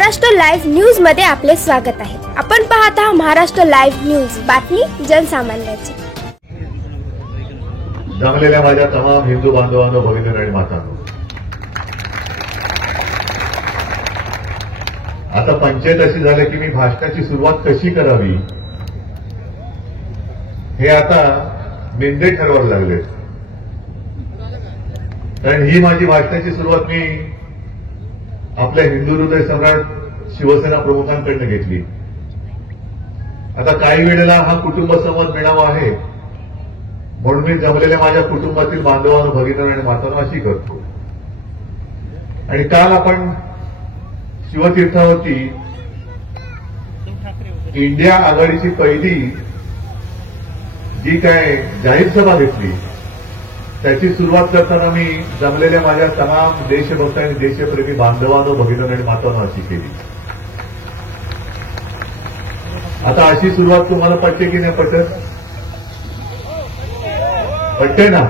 Maharashtra live news मध्ये आपले स्वागत आहे। आपण पाहत आहात महाराष्ट्र लाईव्ह न्यूज, बातमी जनसामान्याची। जमलेल्या माझ्या तमाम हिंदू बांधवांनो, भगिनी आणि मातांनो, आता पंचायत अशी झाली की मी भाषणाची सुरुवात कशी करावी हे आता मिंदे ठरवायला लागले। कारण ही माझी भाषणाची सुरुवात मी आपल्या हिंदू हृदय सम्राट शिवसेना प्रमुखांकडून घेतली। आता काही वेळेला हा कुटुंब संवाद मेळावा आहे म्हणून मी जमलेल्या माझ्या कुटुंबातील बांधवांनो, भगिनी आणि मातांनो अशी करतो। आणि काल आपण शिवतीर्थावरती इंडिया आघाडीची पहिली जी काय जाहीर सभा घेतली त्याची सुरुवात करताना मी जमलेल्या माझ्या तमाम देशभक्त आणि देशप्रेमी बांधवांनो, भगिनी आणि मातांनो अशी केली। आता अशी सुरुवात तुम्हाला पटते की नाही पटत? पटते ना?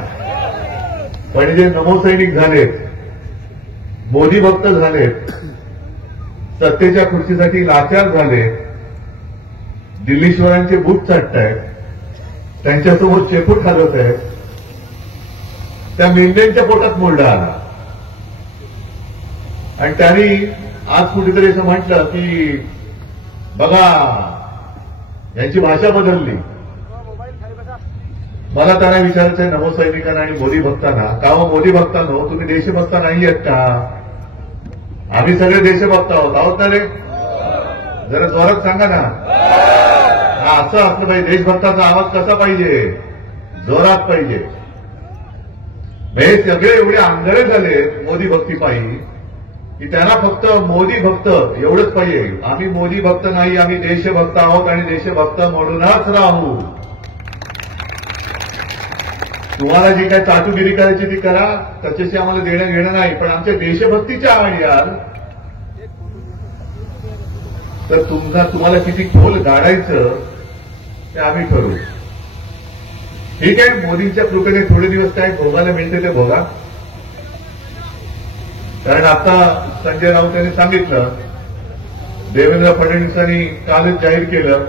पण जे नमोसैनिक झालेत, मोदी भक्त झालेत, सत्तेच्या खुर्चीसाठी लाचार झाले, दिल्लीश्वरांचे बूट चाटतायत, त्यांच्यासमोर शेपूट हलवत आहेत, त्या मेंढ्यांच्या पोटात मोरडा आला। आणि त्यांनी आज कुठेतरी असं म्हटलं की बघा यांची भाषा बदलली। मला त्यांना विचारायचं आहे नमोसैनिकांना आणि मोदी भक्तांना, का हो मोदी भक्तांनो, तुम्ही देशभक्त नाही आहेत का? आम्ही सगळे देशभक्त आहोत ना रे? जरा जोरात सांगा ना। हा असं असलं पाहिजे, देशभक्ताचा आवाज कसा पाहिजे? जोरात पाहिजे। हे सगळे एवढे आंधळे झाले मोदी भक्तीपायी की त्यांना फक्त मोदी भक्त एवढंच पाहिजे। आम्ही मोदी भक्त नाही, आम्ही देशभक्त आहोत आणि देशभक्त म्हणूनच राहू। तुम्हाला जी काय चाटुगिरी करायची ती करा, त्याच्याशी आम्हाला देणं घेणं नाही, पण आमच्या देशभक्तीच्या आड याल तर तुम्हाला किती खोल गाडायचं ते आम्ही ठरवू। ठीक आहे, मोदींच्या कृपेने थोडे दिवस काय भोगायला मिळते ते भोगा। कारण आता संजय राऊत यांनी सांगितलं, देवेंद्र फडणवीसांनी कालच जाहीर केलं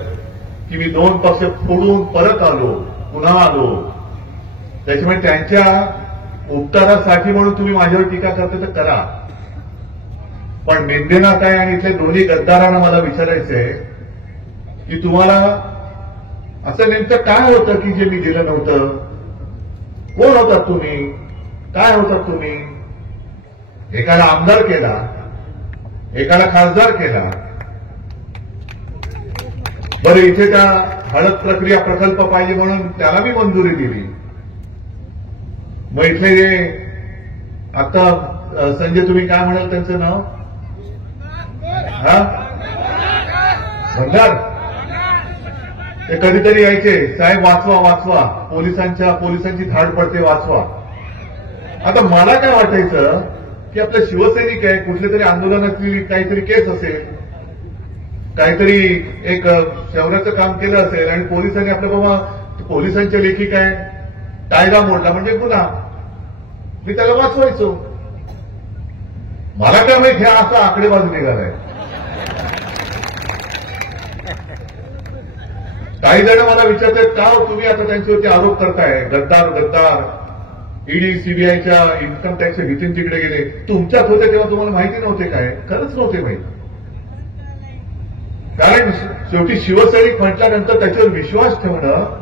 की मी 2 पक्ष फोडून परत आलो, पुन्हा आलो। त्याच्यामुळे त्यांच्या उपचारासाठी म्हणून तुम्ही माझ्यावर टीका करता तर करा, पण मेंढेना काय आणि इथले दोन्ही गद्दारांना मला विचारायचंय की तुम्हाला असं नेमकं काय होतं की जे मी दिलं नव्हतं? कोण होतात तुम्ही? काय होतात तुम्ही? एकाला आमदार केला, एकाला खासदार केला। बरं, इथे त्या हळद प्रक्रिया प्रकल्प पाहिजे म्हणून त्याला मी मंजुरी दिली। मग इथले जे आता संजय तुम्ही काय म्हणाल त्यांचं नाव? हा, भंगार। ते कधीतरी यायचे, साहेब वाचवा वाचवा, पोलिसांची धाड पडते, वाचवा। आता मला काय वाटायचं की आपलं शिवसैनिक आहे, कुठल्या तरी आंदोलनातली काहीतरी केस असेल, काहीतरी एक शौर्याचं काम केलं असेल आणि पोलिसांनी आपल्या बाबा पोलिसांच्या लेखी काय कायदा मोडला म्हणजे गुन्हा, मी त्याला वाचवायचो। मला काय माहिती हा असा आकडेबाज निघालाय। काही जण मला विचारतात का तुम्ही आता त्यांच्यावरती आरोप करताय, गद्दार गद्दार, ईडी सीबीआयच्या इन्कम टॅक्सच्या भीतीन तिकडे गेले। तुमच्यात होते तेव्हा तुम्हाला माहिती नव्हते काय? खरंच नव्हते माहिती। कारण शेवटी शिवसैनिक म्हटल्यानंतर त्याच्यावर विश्वास ठेवणं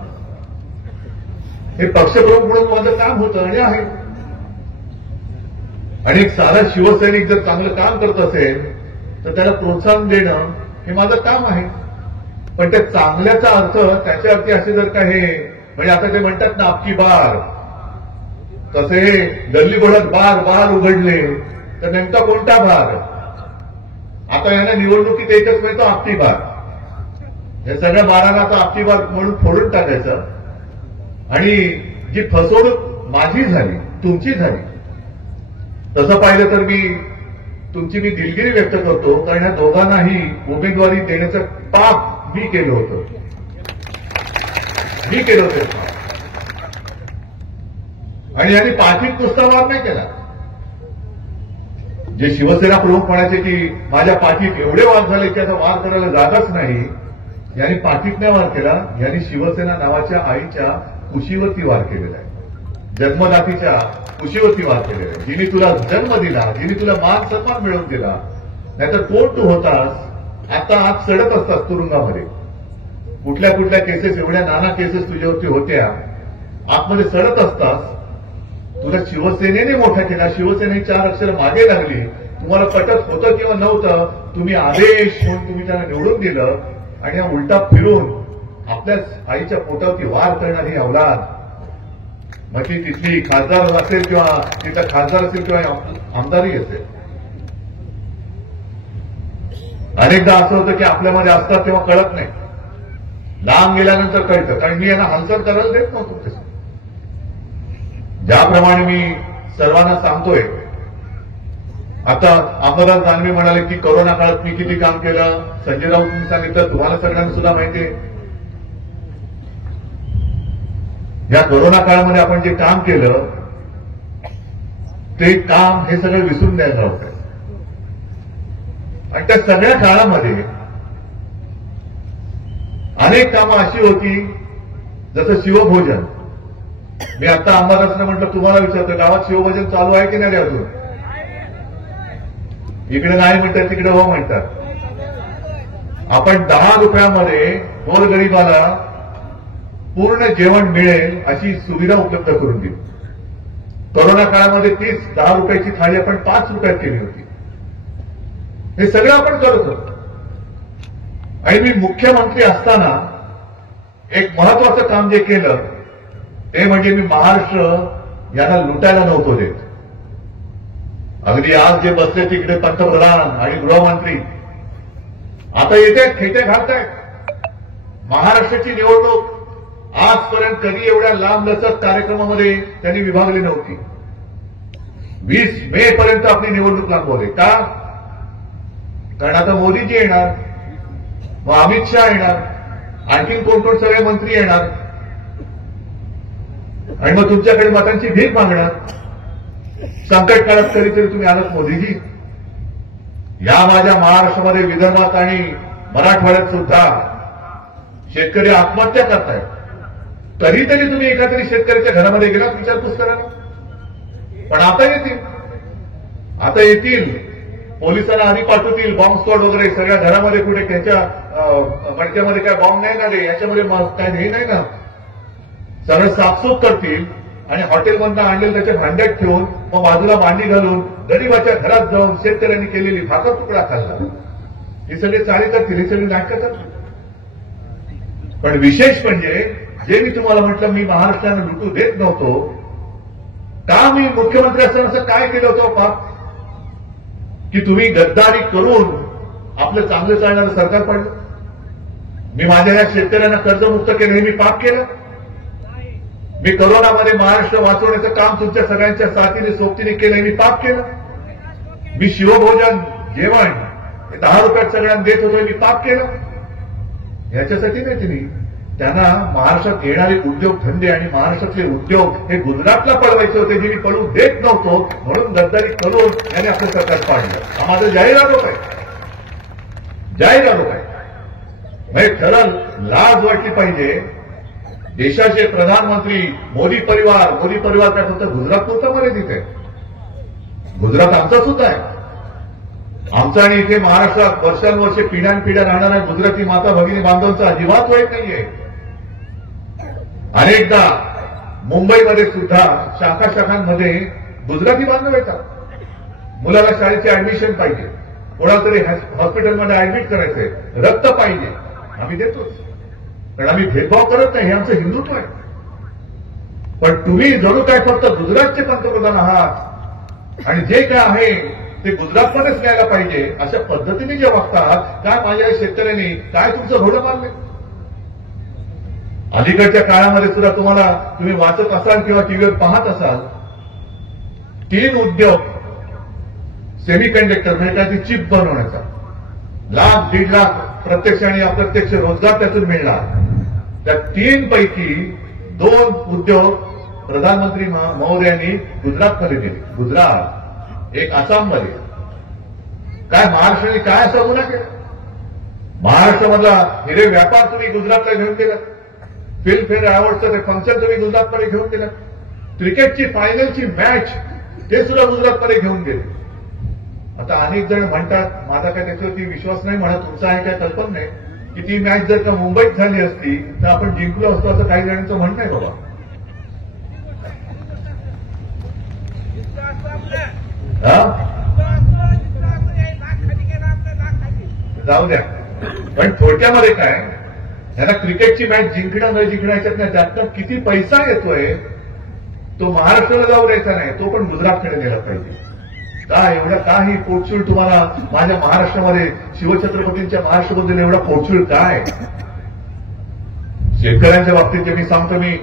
हे पक्षप्रमुख म्हणून माझं काम होतं आणि आहे। आणि एक साधा शिवसैनिक जर चांगलं काम करत असेल तर त्याला प्रोत्साहन देणं हे माझं काम आहे। पण त्या चांगल्याचा अर्थ त्याच्या अर्थी असे जर का हे म्हणजे आता ते म्हणतात ना अबकी बार, तसे हे गल्ली बोळात बार बार उघडले तर नेमका कोणता बार? आता यांना निवडणुकीत एकच मिळतो आपटी बार। या सगळ्या बारांना आता आपटी बार म्हणून फोडून टाकायचं आणि जी फसवणूक माझी झाली, तुमची झाली, तसं पाहिलं तर तुमची मी दिलगिरी व्यक्त करतो। कारण या दोघांनाही उमेदवारी देण्याचं पाप मी केलं होतं। आणि यांनी पाठीत नुसता वार नाही केला, जे शिवसेना प्रमुख म्हणायचे की माझ्या पाठीत एवढे वार झाले की आता वार करायला जागाच नाही, यांनी पाठीत नाही वार केला, यांनी शिवसेना नावाच्या आईच्या कुशीवरती वार केलेला आहे, जन्मदातीच्या कुशीवरती वार केलेला आहे. जिने तुला जन्म दिला, जिने तुला मान सन्मान मिळवून दिला, नाहीतर कोण तू होतास, आता आत सडत असतास तुरुंगामध्ये. कुठल्या कुठल्या केसेस, एवढ्या नाना केसेस तुझ्यावरती होत्या, आतमध्ये सडत असतास. तुला शिवसेनेने मोठा केला, शिवसेनेची 4 अक्षर मागे लागली. तुम्हाला पटत होतं किंवा नव्हतं, तुम्ही आदेश म्हणून तुम्ही त्यांना निवडून दिलं आणि हा उलटा फिरून आपल्याच आईच्या पोटावरती वार करणारी अवलाद, मग ती तिथली खासदार असेल किंवा तिथला खासदार असेल किंवा आमदारही असेल. अनेकदा असं होतं की आपल्यामध्ये असतात तेव्हा कळत नाही, लांब गेल्यानंतर कळतं. कारण मी यांना हालचाल करायला देत नव्हतो. तसं ज्याप्रमाणे मी सर्वांना सांगतोय, आता अंबादास दानवे म्हणाले की कोरोना काळात मी किती काम केलं. संजय राऊत सांगितलं, तुम्हाला सगळ्यांना सुद्धा माहिती आहे. या कोरोना काळामध्ये आपण जे काम केलं ते काम हे सगळं विसरून द्यायला होतं. आणि त्या सगळ्या काळामध्ये अनेक कामं अशी होती, जसं शिवभोजन. मी आता अंबादासने म्हटलं, तुम्हाला विचारतो, गावात शिवभोजन चालू आहे की नाही अजून? इकडे नाही म्हणतात, तिकडे हो म्हणतात. आपण 10 रुपयामध्ये गोरगरिबाला पूर्ण जेवण मिळेल अशी सुविधा उपलब्ध करून दिली. कोरोना काळामध्ये 10 रुपयाची थाळी आपण 5 रुपयात केली होती. हे सगळं आपण करत होतो. आणि मी मुख्यमंत्री असताना एक महत्वाचं काम जे केलं ते म्हणजे मी महाराष्ट्र यांना लुटायला नव्हतो देत. अगदी आज जे बसले तिकडे पंतप्रधान आणि गृहमंत्री आता येते खेटे घालतायत. महाराष्ट्राची निवडणूक आजपर्यंत कधी एवढ्या लांब लचक कार्यक्रमामध्ये त्यांनी विभागली नव्हती. 20 मे पर्यंत आपली निवडणूक लांबवली. का? कारण आता मोदीजी येणार, मग अमित शहा येणार, आणखीन कोण कोण सगळे मंत्री येणार आणि मग तुमच्याकडे मतांची भीक मागणार. संकट काळात कधीतरी तुम्ही आलात मोदीजी. या माझ्या महाराष्ट्रामध्ये, विदर्भात आणि मराठवाड्यात सुद्धा शेतकरी आत्महत्या करतायत. कधीतरी तुम्ही एका तरी शेतकऱ्याच्या घरामध्ये गेलात विचारपूस करायला? पण आता येतील पोलिसांना आधी पाठवतील, बॉम्ब स्क्वॉड वगैरे सगळ्या घरामध्ये. कुठे त्याच्या मडक्यामध्ये काय बॉम्ब नाही ना रे, याच्यामध्ये काय हे नाही ना, सगळं साफसूफ करतील आणि हॉटेलमधनं आणलेलं त्याच्या भांड्यात ठेवून मग बाजूला मांडी घालून गरीबाच्या घरात जाऊन शेतकऱ्यांनी केलेली भाकर तुकडा खाल्ला. हे सगळे चाळी करतील, हे सगळी नाटकं करतील. पण विशेष म्हणजे जे मी तुम्हाला म्हटलं, मी महाराष्ट्रानं लुटू देत नव्हतो. का मी मुख्यमंत्री असताना असं काय केलं होतं पाप, की तुम्ही गद्दारी करून आपलं चांगलं चालणारं सरकार पडलं. मी माझ्या या शेतकऱ्यांना कर्जमुक्त केलं, हे मी पाप केलं. मी कोरोनामध्ये महाराष्ट्र वाचवण्याचं काम तुमच्या सगळ्यांच्या साथीने सोबतीने केलं, हे मी पाप केलं. मी शिवभोजन जेवण 10 रुपयात सगळ्यांना देत होतो, हे मी पाप केलं. याच्यासाठी नाही तुम्ही त्यांना महाराष्ट्रात येणारे उद्योगधंदे आणि महाराष्ट्रातले उद्योग हे गुजरातला पळवायचे होते, जे मी पळू देत नव्हतो. म्हणून गद्दारी करून याने आपलं सरकार पाडलं. हा माझा जाहीर आरोप आहे, जाहीर आरोप आहे. म्हणजे खरं लाज वाटली पाहिजे. देशाचे प्रधानमंत्री मोदी परिवार काय फक्त गुजरात पुरता मर्यादित आहे? गुजरात आमचा सुद्धा आहे. आमचा आणि इथे महाराष्ट्रात वर्षानुवर्षे पिढ्यानपिढ्या राहणाऱ्या गुजराती माता भगिनी बांधवांचा अजिबात वाईट नाहीये. अनेकदा मुंबईमध्ये सुद्धा शाखांमध्ये गुजराती बांधव येतात. मुलाला शाळेचे ऍडमिशन पाहिजे, कोणाला तरी हॉस्पिटलमध्ये ऍडमिट करायचंय, रक्त पाहिजे, आम्ही देतोच. कारण आम्ही भेदभाव करत नाही, हे आमचं हिंदुत्व आहे. पण तुम्ही जरूर काय फक्त गुजरातचे पंतप्रधान आहात आणि जे काय आहे ते गुजरातमध्येच न्यायला पाहिजे अशा पद्धतीने जे वागतात. काय माझ्या शेतकऱ्यांनी काय तुमचं घोडं मारले? अलीकडच्या काळामध्ये सुद्धा तुम्ही वाचत असाल किंवा टीव्हीवर पाहत असाल, 3 उद्योग सेमीकंडक्टर म्हणजे त्याची चिप बनवण्याचा 1,00,000 1.5 लाख प्रत्यक्ष आणि अप्रत्यक्ष रोजगार त्यातून मिळणार. त्या 3 पैकी 2 उद्योग प्रधानमंत्री महोदयांनी गुजरातमध्ये केले. गुजरात, एक आसाममध्ये. काय महाराष्ट्राने काय असा गुन्हा केला? महाराष्ट्रामधला हिरे व्यापार तुम्ही गुजरातला घेऊन गेला, फिल्मफेअर अवॉर्डचं ते फंक्शन तुम्ही गुजरातमध्ये घेऊन गेला, क्रिकेटची फायनलची मॅच ते सुद्धा गुजरातमध्ये घेऊन गेले. आता अनेक जण म्हणतात, माझा काय त्याच्यावरती विश्वास नाही, म्हणा तुमचा आहे काय कल्पना नाही, की ती मॅच जर का मुंबईत झाली असती तर आपण जिंकलो असतो असं काही जणांचं म्हणणं आहे बाबा. जाऊ द्या, पण थोडक्यामध्ये काय, यांना क्रिकेटची मॅच जिंकणं न जिंकणं याच्यात नाही, त्यातनं किती पैसा येतोय तो महाराष्ट्राला जाऊ द्यायचा नाही, तो पण गुजरातकडे नेला पाहिजे. का एवढा काही पोटशूळ तुम्हाला माझ्या महाराष्ट्रामध्ये शिवछत्रपतींच्या महाराष्ट्राबद्दल एवढा पोटशूळ काय? शेतकऱ्यांच्या बाबतीत मी सांगतो, मी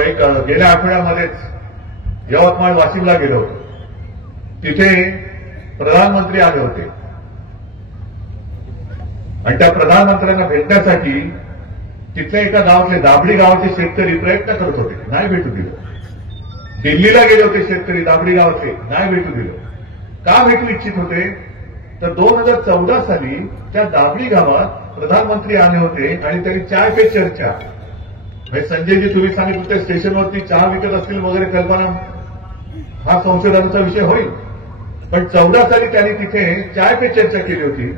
एक गेल्या आठवड्यामध्येच यवतमाळ वाशिमला गेलो होतो. तिथे प्रधानमंत्री आले होते आणि त्या प्रधानमंत्र्यांना भेटण्यासाठी तिथल्या एका गावातले दाबडी गावाचे शेतकरी प्रयत्न करत होते, नाही भेटू दिलं. दिल्लीला गेले होते शेतकरी दाबडी गावाचे, नाही भेटू दिलं. का भेटू इच्छित होते तर 2014 साली त्या दाबडी गावात प्रधानमंत्री आले होते आणि त्यांनी चाय पे चर्चा, संजयजी तुम्ही सांगितलं त्या स्टेशनवरती चहा विकत असतील वगैरे कल्पना, हा संशोधनाचा विषय होईल, पण 14 साली त्यांनी तिथे चाय पे चर्चा केली होती.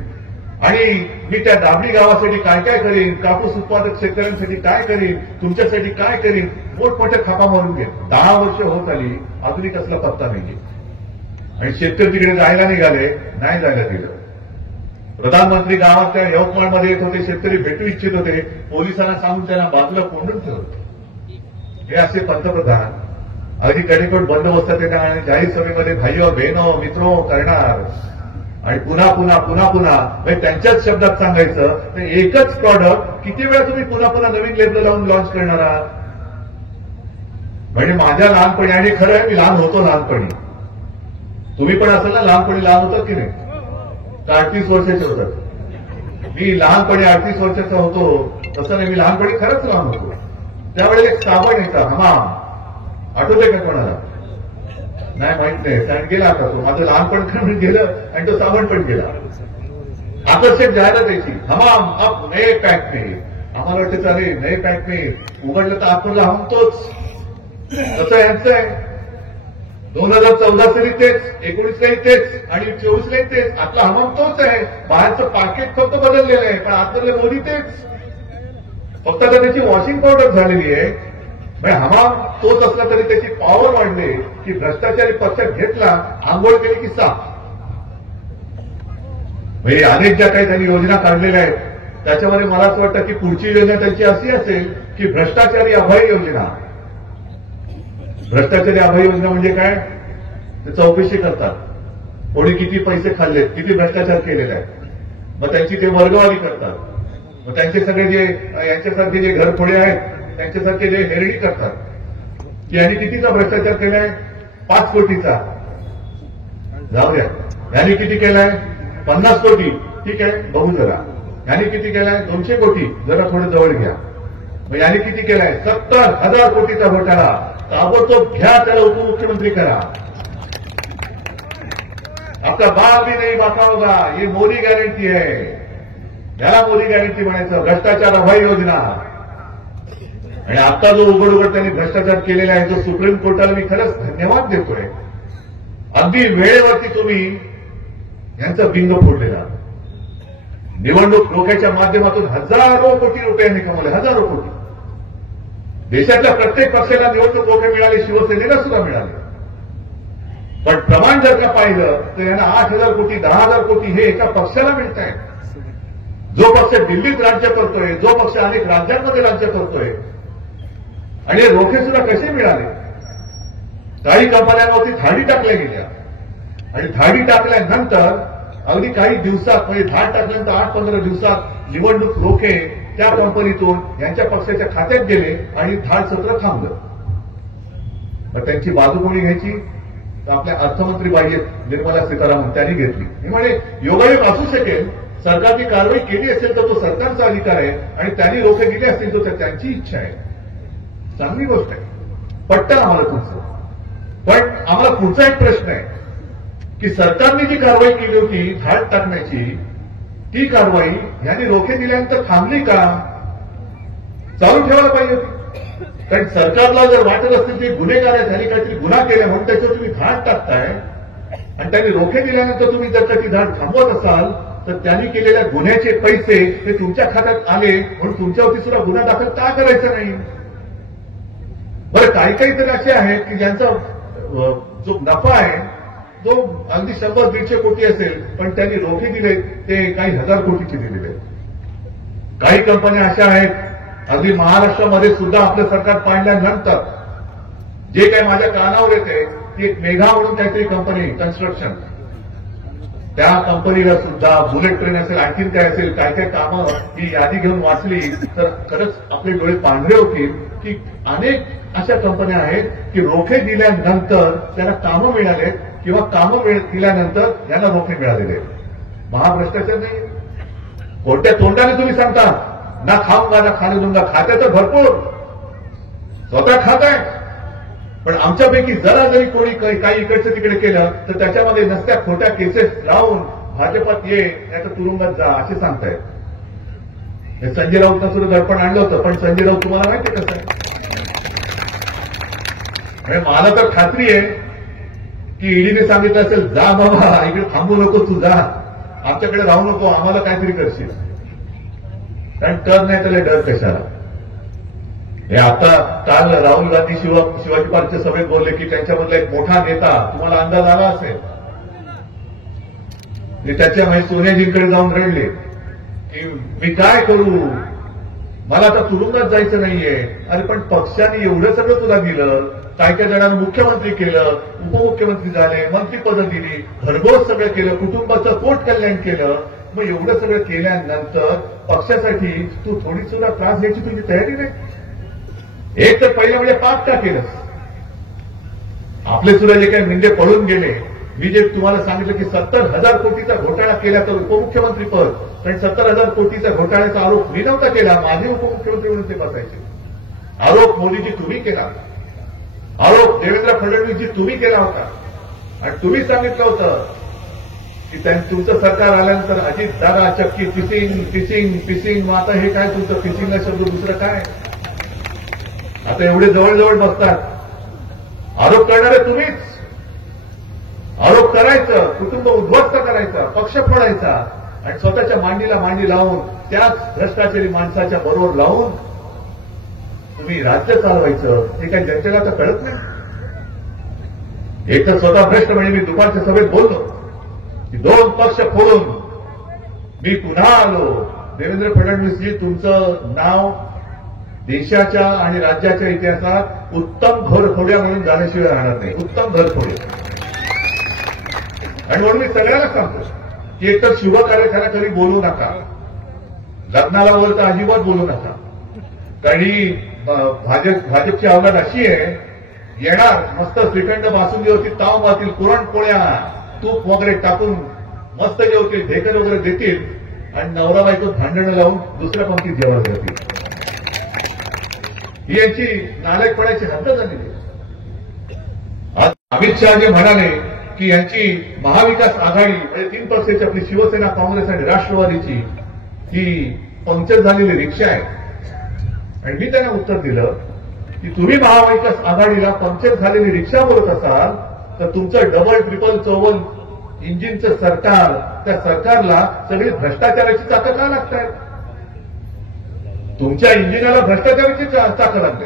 आणि मी त्या दाबडी गावासाठी काय काय करीन, कापूस उत्पादक शेतकऱ्यांसाठी काय करीन, तुमच्यासाठी काय करीन, मोठमोठ्या थापा मारून घे. 10 वर्ष होत आली, अजूनही कसला पत्ता नाहीये. आणि शेतकरी तिकडे जायला निघाले, नाही जायला दिलं. प्रधानमंत्री गावातल्या यवतमाळमध्ये येत होते, शेतकरी भेटू इच्छित होते, पोलिसांना सांगून त्यांना बाजूला कोंडून ठेवलं. हे असे पंतप्रधान अगदी कडेकोट बंदोबस्तात येणार आणि जाहीर सभेमध्ये भाईओ बहिणो मित्रो करणार आणि पुन्हा पुन्हा पुन्हा पुन्हा म्हणजे त्यांच्याच शब्दात सांगायचं तर एकच प्रॉडक्ट किती वेळा तुम्ही पुन्हा पुन्हा नवीन लेबल लावून लॉन्च करणार आहात. म्हणजे माझ्या लहानपणी, आणि खरं आहे मी लहान होतो लहानपणी, तुम्ही पण असाल ना लहानपणी, लहान होतात की नाही? 38 वर्षाचे होतात. मी लहानपणी 38 वर्षाचा होतो तसं नाही, मी लहानपणी खरंच लहान होतो. त्यावेळेला एक साबण यायचा हमाम, आठवतंय का कोणाला? नाही माहित नाही, कारण गेला आता तो. माझं लहानपण पण गेलं आणि तो साबण पण गेला. आकर्षक जाहिरात यायची, हमाम अब नए पॅक में. आम्हाला वाटतं चालेल नए पॅक में उघडलं तर आपण हम तोच. तसं यांचं आहे. 2014 साली तेच, 19लाही तेच आणि 24लाही तेच. आपला हमाम तोच आहे. बाहेरचं पाकिट फक्त बदललेलं आहे, पण आतमधलं मोदी तेच. फक्त आता त्याची वॉशिंग पावडर झालेली आहे. म्हणजे हमाम तोच असला तरी त्याची पॉवर वाढली की भ्रष्टाचारी पक्षात घेतला, आंघोळ केली की साफ. म्हणजे अनेक ज्या काही त्यांनी योजना काढलेल्या आहेत त्याच्यामध्ये मला असं वाटतं की पुढची योजना त्यांची अशी असेल की भ्रष्टाचारी अभय योजना. भ्रष्टाचारी अभय योजना म्हणजे काय? ते चौकशी करतात, कोणी किती पैसे खाल्लेत, किती भ्रष्टाचार केलेला आहे, मग त्यांची ते वर्गवारी करतात. मग त्यांचे सगळे जे यांच्यासारखे जे घरफोडे आहेत त्यांच्यासारखे जे हेरडी करतात की यांनी कितीचा भ्रष्टाचार केलाय? 5 कोटीचा. जाऊ द्या. यांनी किती केलाय? 50 कोटी. ठीक आहे, बघू जरा. यांनी किती केलाय? 200 कोटी. जरा थोडं जवळ घ्या. मग यांनी किती केलाय? 70,000 कोटीचा घोटाळा. ताबडतोब घ्या, त्याला उपमुख्यमंत्री करा. आपका बाप भी नहीं बाका होगा, ये मोदी गॅरंटी है. याला मोदी गॅरंटी म्हणायचं, भ्रष्टाचार अभय योजना. आणि आता जो उघड त्यांनी भ्रष्टाचार केलेला आहे, जो सुप्रीम कोर्टाला मी खरंच धन्यवाद देतोय. अगदी वेळेवरती तुम्ही यांचं बिंग फोडलेला. निवडणूक रोख्याच्या माध्यमातून हजारो कोटी रुपयांनी कमवले, हजारो कोटी. देशातल्या प्रत्येक पक्षाला निवडणूक रोखे मिळाले, शिवसेनेला सुद्धा मिळाले. पण प्रमाण जर का पाहिलं तर यांना 8,000 कोटी 10,000 कोटी हे एका पक्षाला मिळत आहेत. जो पक्ष दिल्लीत राज्य करतोय, जो पक्ष अनेक राज्यांमध्ये राज्य करतोय. आणि हे रोखे सुद्धा कसे मिळाले? काही कंपन्यांवरती धाडी टाकल्या गेल्या आणि धाडी टाकल्यानंतर अगदी काही दिवसात, म्हणजे धाड टाकल्यानंतर 8-15 दिवसात निवडणूक रोखे त्या कंपनीतून यांच्या पक्षाच्या खात्यात गेले आणि धाड सत्र थांबलं. मग त्यांची बाजू कोणी घ्यायची? तर आपल्या अर्थमंत्री बाई निर्मला सीतारामन त्यांनी घेतली. मी म्हणे योगायोग असू शकेल, सरकारची कारवाई केली असेल तर तो सरकारचा अधिकार आहे आणि त्यांनी रोखे दिले असतील तर त्यांची इच्छा आहे. चांगली गोष्ट आहे, पटतं आम्हाला तुमचं. पण आम्हाला पुढचा एक प्रश्न आहे की सरकारने जी कारवाई केली होती धाड टाकण्याची, ती कारवाई यांनी रोखे दिल्यानंतर थांबली का? चालू ठेवायला पाहिजे होती. कारण सरकारला जर वाटत असतील की गुन्हेगार आहे, त्यांनी काहीतरी गुन्हा केला म्हणून त्याच्यावर तुम्ही धाड टाकताय आणि त्यांनी रोखे दिल्यानंतर तुम्ही जर का ती धाड थांबवत असाल तर त्यांनी केलेल्या गुन्ह्याचे पैसे हे तुमच्या खात्यात आले म्हणून तुमच्यावरती सुद्धा गुन्हा दाखल का करायचा नाही? बरं, काही तर असे आहेत की ज्यांचा जो नफा आहे तो अगदी 100-150 कोटी असेल, पण त्यांनी रोखे दिले ते काही हजार कोटीचे दिलेले. काही कंपन्या अशा आहेत अगदी महाराष्ट्रामध्ये सुद्धा आपलं सरकार पाडल्यानंतर जे काही माझ्या कानावर येते ती एक मेघा म्हणून काहीतरी कंपनी कन्स्ट्रक्शन, त्या कंपनीला सुद्धा बुलेट ट्रेन असेल, आणखीन काय असेल, काय काय कामं ही यादी घेऊन वाचली तर खरंच आपले डोळे पांढरे होतील की अनेक अशा कंपन्या आहेत की रोखे दिल्यानंतर त्यांना कामं मिळाले किंवा कामं दिल्यानंतर यांना रोखे मिळालेले. महाभ्रष्टाचार नाही. कोणत्या तोंडाने तुम्ही सांगता ना खाऊंगा ना खाणे दूंगा? खाते तर भरपूर, स्वतः खाताय, पण आमच्यापैकी जरा जरी कोणी काही इकडचं तिकडे केलं तर त्याच्यामध्ये नसत्या खोट्या केसेस लावून भाजपात ये नाही तर तुरुंगात जा असे सांगतायत. हे संजय राऊतनं सुद्धा दडपण आणलं होतं, पण संजय राऊत तुम्हाला माहिती कसं आहे? मला तर खात्री आहे की ईडीने सांगितलं असेल जा बाबा इकडे थांबू नको, तू जा, आमच्याकडे राहू नको, आम्हाला काहीतरी करशील. कारण कर नाही तर डर कशाला? हे आता काल राहुल गांधी शिवाजी पार्कच्या सभेत बोलले की त्यांच्यामधला एक मोठा नेता, तुम्हाला अंदाज आला असेल, त्याच्या सोनियाजींकडे जाऊन रडले की मी काय करू, मला आता तुरुंगात जायचं नाहीये. अरे पण पक्षाने एवढं सगळं तुला दिलं, काय काय जणांना मुख्यमंत्री केलं, उपमुख्यमंत्री झाले, मंत्रीपदं दिली, घरघोस सगळं केलं, कुटुंबाचं पोट कल्याण केलं, मग एवढं सगळं केल्यानंतर पक्षासाठी तू थोडी सुद्धा त्रास घ्यायची तुझी तयारी नाही? एक तर पहिलं म्हणजे पाप का केलं? आपले सुद्धा जे काही मिंडे पळून गेले, मी जे तुम्हाला सांगितलं की 70,000 कोटीचा घोटाळा केला तर उपमुख्यमंत्री पद, पण 70,000 कोटीचा घोटाळ्याचा आरोप मी नव्हता केला, माझे उपमुख्यमंत्री म्हणून ते बसायचे. आरोप मोदीजी तुम्ही केला, आरोप देवेंद्र फडणवीसजी तुम्ही केला होता आणि तुम्ही सांगितलं होतं की तुमचं सरकार आल्यानंतर अजित दादा चक्की फिशिंग फिशिंग फिशिंग. मग आता हे काय तुमचं फिशिंगला शब्द दुसरं काय? आता एवढे जवळजवळ बसतात, आरोप करणारे तुम्हीच. आरोप करायचं, कुटुंब उद्ध्वस्त करायचं, पक्ष फोडायचा आणि स्वतःच्या मांडीला मांडी लावून त्याच भ्रष्टाचारी माणसाच्या बरोबर लावून तुम्ही राज्य चालवायचं. हे काही जनतेला तर कळत नाही. एक तर स्वतः भ्रष्ट म्हणजे मी दुपारच्या सभेत बोललो की 2 पक्ष फोडून मी पुन्हा आलो. देवेंद्र फडणवीसजी, तुमचं नाव देशाच्या आणि राज्याच्या इतिहासात उत्तम घरफोड्या म्हणून जाण्याशिवाय राहणार नाही. उत्तम घरफोड्या. आणि म्हणून मी सगळ्यांना सांगतो की एकतर शुभकार्याला कधी बोलू नका, लग्नाला वर तर अजिबात बोलू नका. कारण भाजपची अवलाद अशी आहे, येणार मस्त श्रीखंड बासुंदीवरती ताव मारतील, पुरणपोळ्या तूप वगैरे टाकून मस्त जेवतील, ढेकर वगैरे देतील आणि नवरा बायको भांडणं लावून दुसऱ्या पंक्तीत जेवण करतील. ही यांची नालायकपणाची हद्द झालेली आहे. आज अमित शहा जे म्हणाले की यांची महाविकास आघाडी म्हणजे 3 पक्षाची आपली शिवसेना, काँग्रेस आणि राष्ट्रवादीची ही पंक्चर झालेली रिक्षा आहे. आणि मी त्यांना उत्तर दिलं की तुम्ही महाविकास आघाडीला पंक्चर झालेली रिक्षा बोलत असाल तर तुमचं डबल ट्रिपल चौबल इंजिनचं सरकार, त्या सरकारला सगळी भ्रष्टाचाराची चाकं का लागतायत? तुमच्या इंजिनाला भ्रष्टाचाराची चाकं लागते.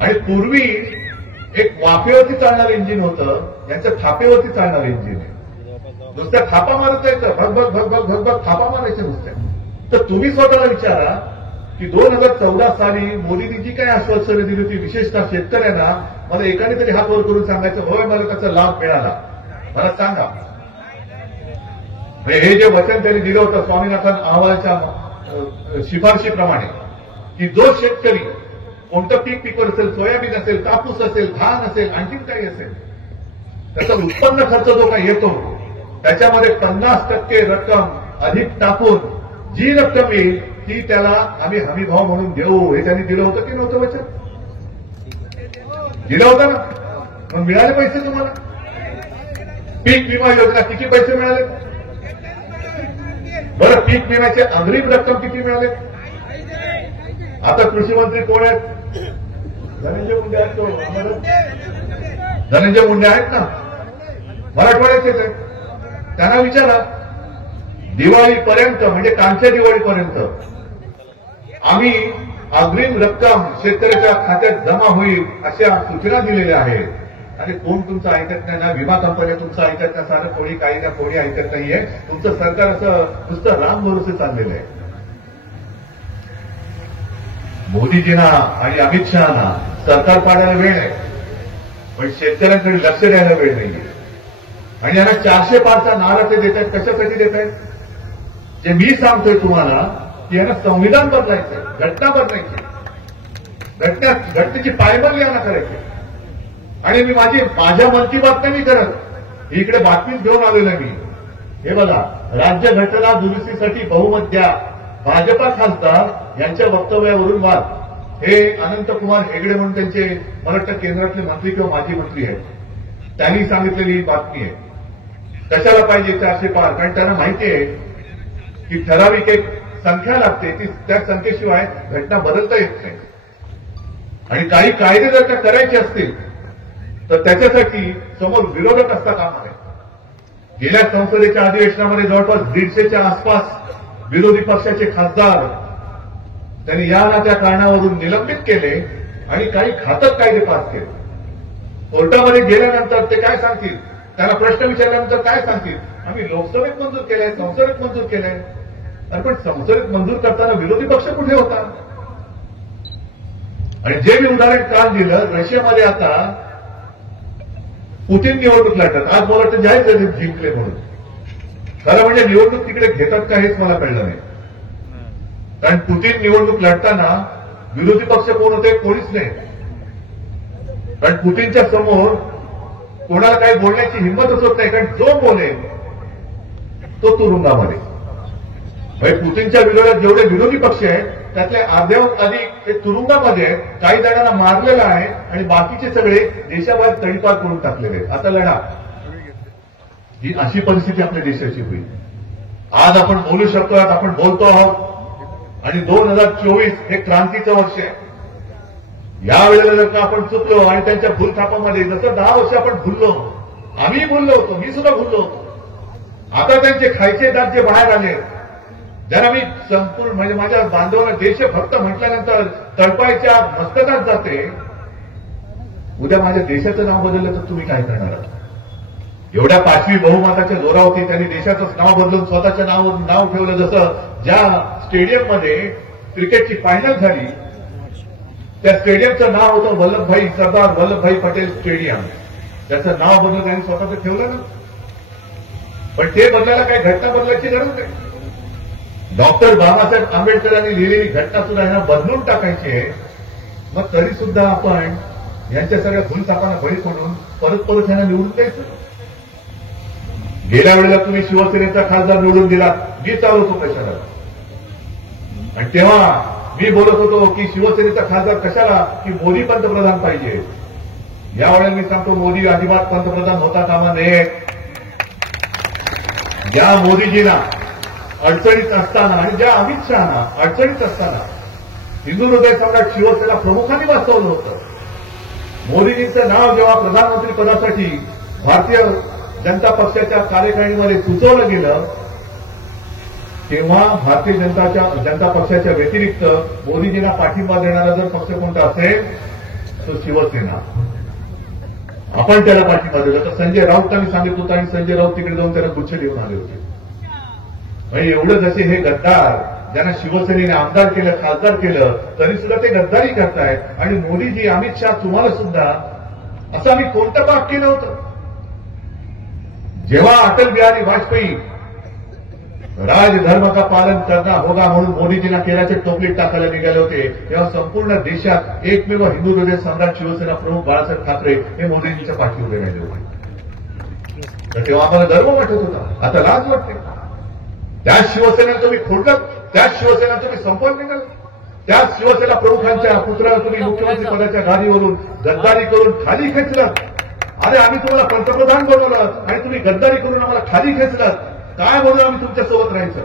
आणि पूर्वी एक वाफेवरती चालणारं इंजिन होतं, यांचं थापेवरती चालणारं इंजिन आहे. नुसत्या थापा मारत जायचं, भगभग भगभग भगभग थापा मारायच्या नुसत्या. तर तुम्ही स्वतःला विचारा की 2014 साली मोदींनी जी काही आश्वासनं दिली होती विशेषतः शेतकऱ्यांना, मला एकाने तरी हात वर करून सांगायचं होय मला त्याचा लाभ मिळाला, मला सांगा. हे जे वचन त्यांनी दिलं होतं स्वामीनाथन अहवालाच्या शिफारशीप्रमाणे की जो शेतकरी कोणतं पीक पिकवत असेल, सोयाबीन असेल, कापूस असेल, धान असेल, आणखीन काही असेल, त्याचा उत्पन्न खर्च जो काही येतो त्याच्यामध्ये 50% रक्कम अधिक टाकून जी रक्कम येईल ती त्याला आम्ही हमीभाव म्हणून देऊ, हे त्यांनी दिलं होतं की नव्हतं वचन? दिलं होतं ना? मग मिळाले पैसे तुम्हाला? पीक विमा योजना किती पैसे मिळाले? बरं, पीक विम्याचे अग्रिम रक्कम किती मिळाले? आता कृषी मंत्री कोण आहेत? धनंजय मुंडे आहेत. तो धनंजय मुंडे आहेत ना, मराठवाड्याचेच आहेत. त्यांना विचारा, दिवाळीपर्यंत म्हणजे कालच्या दिवाळीपर्यंत आम्ही अग्रिम रक्कम शेतकऱ्याच्या खात्यात जमा होईल अशा सूचना दिलेल्या आहेत. आणि कोण तुमचं ऐकत नाही ना, विमा कंपन्या तुमचं ऐकत नाही, सारं कोणी काही ना कोणी ऐकत नाहीये. तुमचं सरकार असं नुसतं राम भरोसे चाललेलं आहे. मोदीजींना आणि अमित शहाना सरकार पाडायला वेळ आहे, पण शेतकऱ्यांकडे लक्ष द्यायला वेळ नाहीये. आणि यांना 400 पारचा नारा ते देत आहेत. कशासाठी देत आहेत? जे मी सांगतोय तुम्हाला की यांना संविधान बदलायचंय, घटना बदलायची, घटनेची पायमल्ली यांना करायची. आणि मी माझ्या मन की बात नाही करत, इकडे बातमीच घेऊन आलेलो मी. हे बघा, राज्य घटना दुरुस्तीसाठी बहुमत द्या, भाजपा खासदार यांच्या वक्तव्यावरून वाद. हे अनंतकुमार हेगडे म्हणून त्यांचे मला वाटतं केंद्रातले मंत्री किंवा माजी मंत्री आहेत, त्यांनी सांगितलेली ही बातमी आहे. कशाला पाहिजे 400 पार? कारण त्यांना माहिती आहे की ठराविक एक संख्या लागते, ती त्या संख्येशिवाय घटना बदलता येत नाही. आणि काही कायदे जर का करायचे असतील तर त्याच्यासाठी समोर विरोधक असता कामा नये. गेल्या संसदेच्या अधिवेशनामध्ये जवळपास 150च्या आसपास विरोधी पक्षाचे खासदार त्यांनी या ना त्या कारणावरून निलंबित केले आणि काही घातक कायदे पास केले. कोर्टामध्ये गेल्यानंतर ते काय सांगतील? त्यांना प्रश्न विचारल्यानंतर काय सांगतील? आम्ही लोकसभेत मंजूर केलंय, संसदेत मंजूर केलंय. अरे पण संसदेत मंजूर करताना विरोधी पक्ष कुठे होता? आणि जे मी उदाहरण काल दिलं, रशियामध्ये आता पुतीन निवडणूक लढतात. आज मला वाटतं जाहीर झाले जिंकले म्हणून. खरं म्हणजे निवडणूक तिकडे घेतात का हेच मला कळलं नाही. कारण पुतीन निवडणूक लढताना विरोधी पक्ष कोण होते? कोणीच नाही. कारण पुतीनच्या समोर कोणाला काही बोलण्याची हिंमतच होत नाही, कारण जो बोलेल तो तुरुंगामध्ये. म्हणजे पुतीनच्या विरोधात जेवढे विरोधी पक्ष आहेत त्यातले अर्ध्याहून अधिक हे तुरुंगामध्ये आहेत. काही जणांना मारलेलं आहे आणि बाकीचे सगळे देशाबाहेर तडीपार करून टाकलेले आहेत. आता लढा, ही अशी परिस्थिती आपल्या देशाची होईल. आज आपण बोलू शकतो, आपण बोलतो आहोत. आणि 2024 हे क्रांतीचं वर्ष आहे. यावेळेला जर का आपण चुकलो आणि त्यांच्या भूलथापामध्ये जसं 10 वर्ष आपण भुललो, आम्ही भुललो होतो, मी सुद्धा भुललो होतो. आता त्यांचे खायचे दात जे बाहेर आले, ज्यांना मी संपूर्ण म्हणजे माझ्या बांधवांना देशभक्त म्हटल्यानंतर तळपायच्या मस्तकात जाते, उद्या माझ्या देशाचं नाव बदललं तर तुम्ही काय करणार आहात? एवढ्या 5वी बहुमताच्या जोरावरती त्यांनी देशाचंच नाव बदलून स्वतःच्या नाव ठेवलं. जसं ज्या स्टेडियममध्ये क्रिकेटची फायनल झाली त्या स्टेडियमचं नाव होतं सरदार वल्लभभाई पटेल स्टेडियम. त्याचं नाव बदलून त्यांनी स्वतःचं ठेवलं ना. पण ते बदलायला काही घटना बदलायची गरज नाही. डॉक्टर बाबासाहेब आंबेडकरांनी लिहिलेली घटना सुद्धा यांना बदलून टाकायची आहे. मग तरी सुद्धा आपण यांच्या सगळ्या भूलथापांना बळी पडून परत यांना निवडून द्यायचं. गेल्या वेळेला तुम्ही शिवसेनेचा खासदार निवडून दिला, मी चालवत होतो कशाला? आणि तेव्हा मी बोलत होतो की शिवसेनेचा खासदार कशाला? की मोदी पंतप्रधान पाहिजे. यावेळेला मी सांगतो, मोदी अजिबात पंतप्रधान होता कामा नये. ज्या मोदीजींना अडचणीत असताना आणि ज्या अमित शहाना अडचणीत असताना हिंदू हृदय सम्राट शिवसेना प्रमुखांनी वाचवलं होतं. मोदीजींचं नाव जेव्हा प्रधानमंत्री पदासाठी भारतीय जनता पक्षाच्या कार्यकारिणीमध्ये सुचवलं गेलं, तेव्हा भारतीय जनता पक्षाच्या व्यतिरिक्त मोदीजींना पाठिंबा देणारा जर पक्ष कोणता असेल तो शिवसेना. आपण त्याला पाठिंबा दिला. तर संजय राऊतांनी सांगितलं होतं आणि संजय राऊत तिकडे जाऊन त्याला गुच्छ देऊन आले होते. म्हणजे एवढं जसे हे गद्दार ज्यांना शिवसेनेने आमदार केलं, खासदार केलं, तरी सुद्धा ते गद्दारी करतायत. आणि मोदीजी, अमित शहा, तुम्हाला सुद्धा असं आम्ही कोणतं पाप केलं होतं? जेव्हा अटल बिहारी वाजपेयी राजधर्म का पालन करना होगा म्हणून मोदीजींना केराच्या टोपलीत टाकायला निघाले होते, तेव्हा संपूर्ण देशात एकमेव हिंदू हृदय सम्राट शिवसेना प्रमुख बाळासाहेब ठाकरे हे मोदीजींच्या पाठी उभे राहिले होते. तर तेव्हा आम्हाला गर्व वाटत होता. आता लाज वाटते. त्याच शिवसेनेला तुम्ही खोडलं, त्याच शिवसेना तुम्ही संपवून निघाल, त्याच शिवसेना प्रमुखांच्या पुत्राला तुम्ही मुख्यमंत्री पदाच्या गादीवरून गद्दारी करून खाली खेचलं. अरे आम्ही तुम्हाला पंतप्रधान बनवलं आणि तुम्ही तुम्ही गद्दारी करून आम्हाला खाली खेचलात, काय म्हणून आम्ही तुमच्यासोबत राहायचं?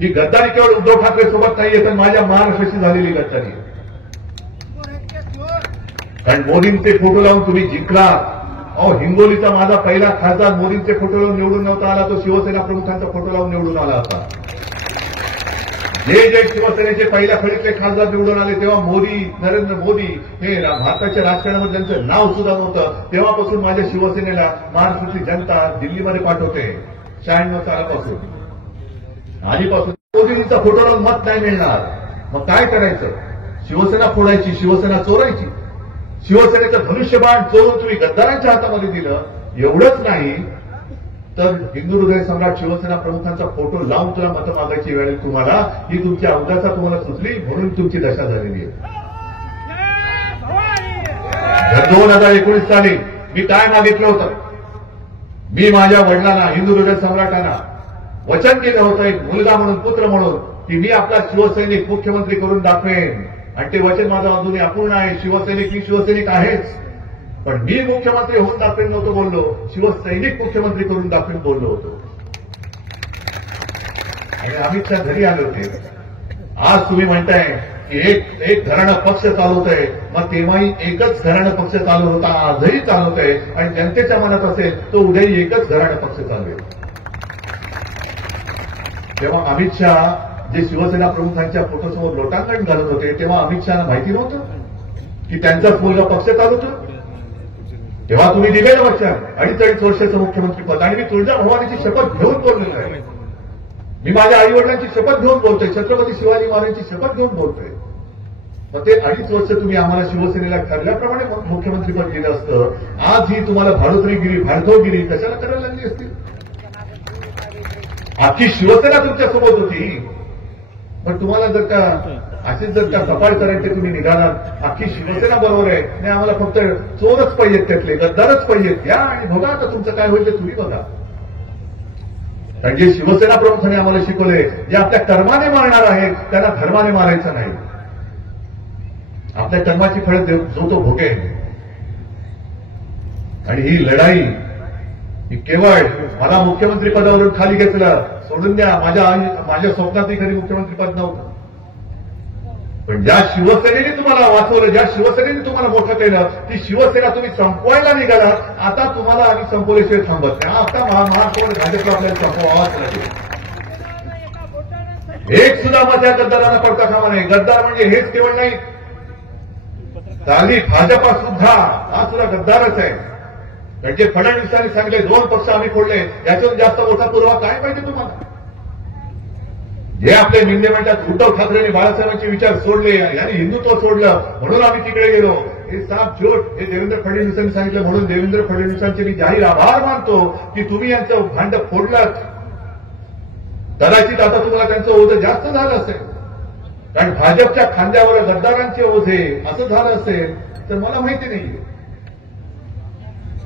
ही गद्दारी केवळ उद्धव ठाकरे सोबत नाहीये, तर माझ्या महाराष्ट्राशी झालेली गद्दारी आहे. कारण मोदींचे फोटो लावून तुम्ही जिंकला. अहो, हिंगोलीचा माझा पहिला खासदार मोदींचे फोटो लावून निवडून नव्हता आला, तो शिवसेना प्रमुखांचा फोटो लावून निवडून आला होता. जे शिवसेनेचे पहिल्या फळीतले खासदार निवडून आले तेव्हा मोदी, नरेंद्र मोदी हे भारताच्या राजकारणामध्ये त्यांचं नाव सुद्धा नव्हतं. तेव्हापासून माझ्या शिवसेनेला महाराष्ट्राची जनता दिल्लीमध्ये पाठवते. 96 सालापासून आधीपासून मोदींचा फोटो लावून मत नाही मिळणार. मग काय करायचं? शिवसेना फोडायची, शिवसेना चोरायची. शिवसेनेचं धनुष्यबाण चोरून तुम्ही गद्दारांच्या हातामध्ये दिलं. एवढंच नाही तर हिंदू हृदय सम्राट शिवसेना प्रमुखांचा फोटो लावून तुला मतं मागायची वेळ तुम्हाला, ही तुमच्या अवघाचा तुम्हाला सुचली म्हणून तुमची दशा झालेली आहे. 2019 साली मी काय मागितलं होतं? मी माझ्या वडिलांना, हिंदू हृदय सम्राटांना वचन केलं होतं, एक मुलगा म्हणून, पुत्र म्हणून, की मी आपला शिवसैनिक मुख्यमंत्री करून दाखवेन. आणि ते वचन माझं अजूनही अपूर्ण आहे. शिवसैनिक मी शिवसैनिक आहेच, पण मी मुख्यमंत्री होऊन दाखवेन नव्हतो बोललो, शिवसैनिक मुख्यमंत्री करून दाखवेन बोललो होतो. आणि अमित शहा घरी आले होते. आज तुम्ही म्हणताय की एक घराणं पक्ष चालवतंय, मग तेव्हाही एकच घराणं पक्ष चालवत होता, आजही चालवतंय. आणि जनतेच्या मनात असेल तो उद्याही एकच घराणं पक्ष चालवेल. तेव्हा अमित शहा जे शिवसेना प्रमुखांच्या फोटोसमोर लोटांगण घालत होते, तेव्हा अमित शहाना माहिती नव्हतं की त्यांचाच मुलगा पक्ष चालवतो. तेव्हा तुम्ही दिलेलं वचन 2.5 वर्षाचं मुख्यमंत्रीपद. आणि मी तुळजाभवानीची शपथ घेऊन बोललेलो आहे. मी माझ्या आईवडिलांची शपथ घेऊन बोलतोय, छत्रपती शिवाजी महाराजांची शपथ घेऊन बोलतोय. मग ते 2.5 वर्ष तुम्ही आम्हाला शिवसेनेला ठरल्याप्रमाणे मुख्यमंत्रीपद दिलं असतं. आज ही तुम्हाला भाडोत्रीगिरी, भाडधवगिरी कशाला करायला लागली असती? आखी शिवसेना तुमच्यासोबत होती. पण तुम्हाला जर का असेच जर का सफाई करायचे तुम्ही निघालात, आखी शिवसेना बरोबर आहे, नाही आम्हाला फक्त चोरच पाहिजेत, त्यातले गद्दारच पाहिजेत, या आणि बघा आता तुमचं काय होईल ते तुम्ही बघा. कारण जे शिवसेना प्रमुखांनी आम्हाला शिकवले, जे आपल्या कर्माने मारणार आहेत त्यांना धर्माने मारायचं नाही. आपल्या कर्माची फळं जो तो भोगेल. आणि ही लढाई ही केवळ मला मुख्यमंत्री पदावरून खाली घेतलं सोडून द्या, माझ्या स्वप्नातही कधी मुख्यमंत्रीपद नव्हतं. पण ज्या शिवसेनेने तुम्हाला वाचवलं, ज्या शिवसेनेने तुम्हाला मोठं केलं, ती शिवसेना तुम्ही संपवायला निघालात. आता तुम्हाला आम्ही संपवल्याशिवाय थांबत नाही. आता महाराष्ट्रामध्ये भाजपला आपल्याला संपवावाच लागेल. एक सुद्धा मत या गद्दारांना पडता कामा नाही. गद्दार म्हणजे हेच केवळ नाही, चाली भाजपा सुद्धा हा सुद्धा गद्दारच आहे. म्हणजे फडणवीसांनी सांगितले 2 पक्ष आम्ही फोडले, याच्यातून जास्त मोठा पुरावा काय पाहिजे तुम्हाला? जे आपले निंदे म्हणतात उद्धव ठाकरेंनी बाळासाहेबांचे विचार सोडले, यांनी हिंदुत्व सोडलं म्हणून आम्ही तिकडे गेलो, हे साफ छोट. हे देवेंद्र फडणवीसांनी सांगितलं म्हणून देवेंद्र फडणवीसांचे मी जाहीर आभार मानतो की तुम्ही यांचं भांड फोडलं. कदाचित आता तुम्हाला त्यांचं ओझं जास्त झालं असेल, कारण भाजपच्या खांद्यावर गद्दारांचे ओझे असं झालं असेल तर मला माहिती नाहीये.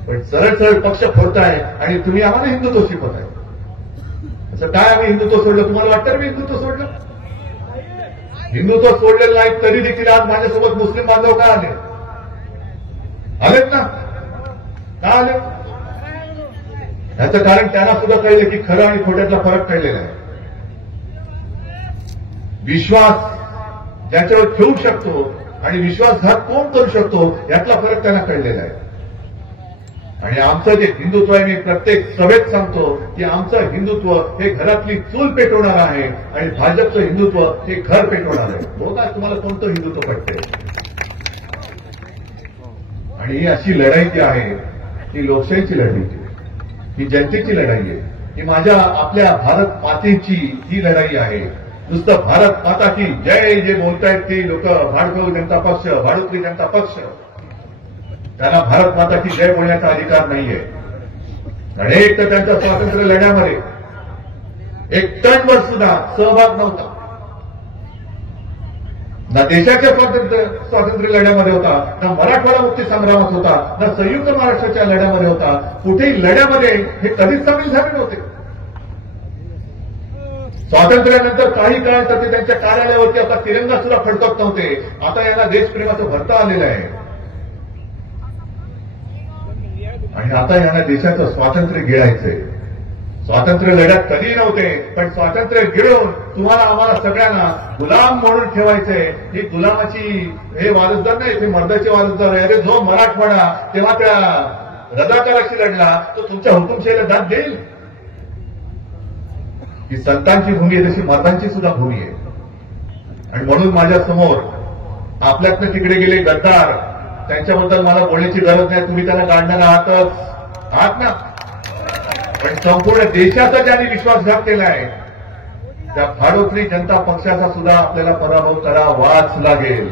पण सरळ सरळ पक्ष फोडताय आणि तुम्ही आम्हाला हिंदुत्व शिकवताय. असं काय आम्ही हिंदुत्व सोडलं? तुम्हाला वाटतं मी हिंदुत्व सोडलं? हिंदुत्व सोडलेलं नाही तरी देखील आज माझ्यासोबत मुस्लिम बांधव का आले? आलेत ना? का आले? याचं कारण त्यांना सुद्धा कळलं की खरं आणि खोट्यातला फरक कळलेला आहे. विश्वास ज्याच्यावर ठेवू शकतो आणि विश्वासघात कोण करू शकतो यातला फरक त्यांना कळलेला आहे. आणि आमचं जे हिंदुत्व आहे, मी प्रत्येक सभेत सांगतो की आमचं हिंदुत्व हे घरातली चूल पेटवणार आहे आणि भाजपचं हिंदुत्व हे घर पेटवणार आहे. बघा तुम्हाला कोणतं हिंदुत्व पडतंय. आणि ही अशी लढाई जी आहे ही लोकशाहीची लढाई आहे, ही जनतेची लढाई आहे, ही माझ्या आपल्या भारत मातेची ही लढाई आहे. नुसतं भारत माता की जय जे बोलतायत ती लोक, भाडखोल जनता पक्ष, भाडुत्री जनता पक्ष, त्यांना भारत माता की जय बोलण्याचा अधिकार नाहीये. आणि एक तर त्यांच्या स्वातंत्र्य लढ्यामध्ये एक टनवर सुद्धा सहभाग नव्हता. ना देशाच्या स्वातंत्र्य लढ्यामध्ये होता, ना मराठवाडा मुक्ती संग्रामात होता, ना संयुक्त महाराष्ट्राच्या लढ्यामध्ये होता. कुठेही लढ्यामध्ये हे कधीच सामील झाले नव्हते. स्वातंत्र्यानंतर काही काळ तर ते त्यांच्या कार्यालयावरती आपला तिरंगा सुद्धा फडकत नव्हते. आता यांना देशप्रेमाचं भरता आलेलं आहे. आणि आता यांना देशाचं स्वातंत्र्य गिळायचंय. स्वातंत्र्य लढ्यात कधी नव्हते, पण स्वातंत्र्य गिळून तुम्हाला आम्हाला सगळ्यांना गुलाम म्हणून ठेवायचंय. ही गुलामाची हे वारसदार नाही, ते मर्दाचे वारसदार आहे. अरे जो मराठवाडा तेव्हा त्या रजाकाराशी लढला तो तुमच्या हुकुमशाहीला दाद देईल. ही संतांची भूमी आहे, तशी मर्दांची सुद्धा भूमी आहे. आणि म्हणून माझ्या समोर आपल्यातनं तिकडे गेले गद्दार, त्यांच्याबद्दल मला बोलण्याची गरज नाही. तुम्ही त्यांना काढणारा आहात ना, पण संपूर्ण देशाचा ज्यांनी विश्वासघात केला आहे त्या भाडोत्री जनता पक्षाचा सुद्धा आपल्याला पराभव करावाच लागेल.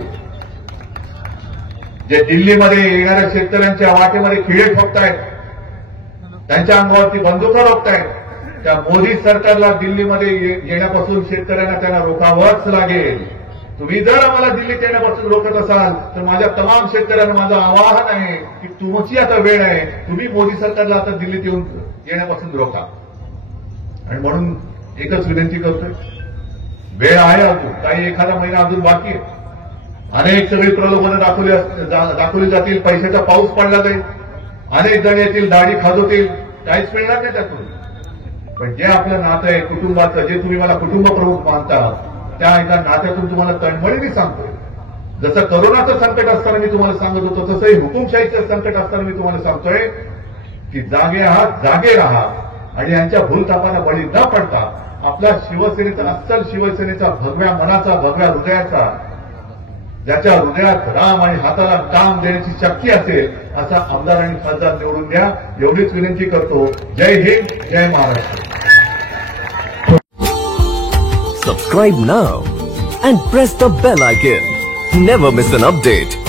जे दिल्लीमध्ये येणाऱ्या शेतकऱ्यांच्या वाटेमध्ये खिळे ठोकतायत, त्यांच्या अंगावरती बंदुका रोखतायत, त्या मोदी सरकारला दिल्लीमध्ये येण्यापासून शेतकऱ्यांना त्यांना रोखावंच लागेल. तुम्ही जर आम्हाला दिल्लीत येण्यापासून रोखत असाल तर माझ्या तमाम शेतकऱ्यांना माझं आवाहन आहे की तुमची आता वेळ आहे, तुम्ही मोदी सरकारला आता दिल्लीत येण्यापासून रोखा. आणि म्हणून एकच विनंती करतोय, वेळ आहे अजून, काही एखादा महिना अजून बाकी आहे. अनेक सगळी प्रलोभनं दाखवली जातील, पैशाचा पाऊस पडला जाईल, अनेक जण येतील, दाढी खाजवतील, काहीच मिळणार नाही त्यातून. पण जे आपलं नातं आहे कुटुंबाचं, जे तुम्ही मला कुटुंब प्रमुख मानता, त्या एका नात्यातून तुम्हाला तळमळीने सांगतोय. जसं करोनाचं संकट असताना मी तुम्हाला सांगत होतो, तसंही हुकुमशाहीचं संकट असताना मी तुम्हाला सांगतोय की जागे आहात, जागे राहा आणि यांच्या भूलथापांना बळी न पडता आपल्या शिवसेनेचा, अस्सल शिवसेनेचा, भगव्या मनाचा, भगव्या हृदयाचा, ज्याच्या हृदयात राम आणि हाताला काम देण्याची शक्ती असेल असा आमदार आणि खासदार निवडून द्या, एवढीच विनंती करतो. जय हिंद, जय Maharashtra. Subscribe now and press the bell icon. Never miss an update.